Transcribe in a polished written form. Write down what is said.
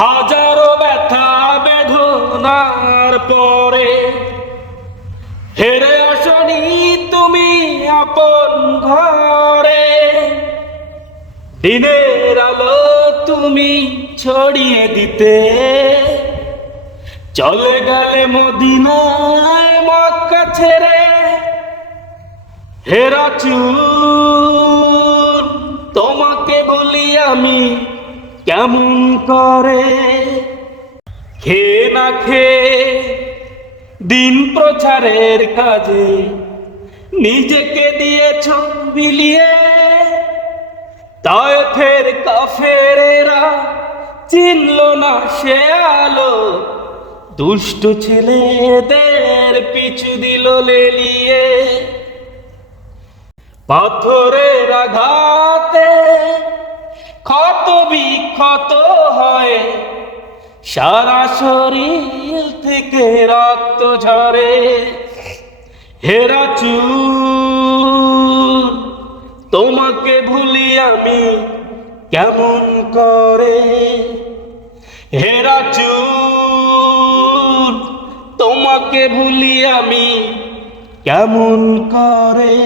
হাজারো ব্যথা বেদনার পরে হেরে আসনি তুমি আপন ঘরে। দিনের আলো তুমি ছড়িয়ে দিতে চলে গেলে মদিনায় মক্কা ছেড়ে। হে রাসূল তোমাকে বলি আমি কেমন করে, খেয়ে না খেয়ে দিন প্রচারের কাজে নিজেকে দিয়েছ বিলিয়ে। তায়েফের কাফেরেরা চিনল না সে আলো, দুষ্ট ছেলেদের পিছু দিল লেলিয়ে। পাথরের আঘাতে ক্ষত বিক্ষত হয়, সারা শরীর থেকে রক্ত ঝরে। হে রাসূল তোমাকে ভুলি আমি কেমন করে। হে রাসূল তোমাকে ভুলি আমি কেমন করে।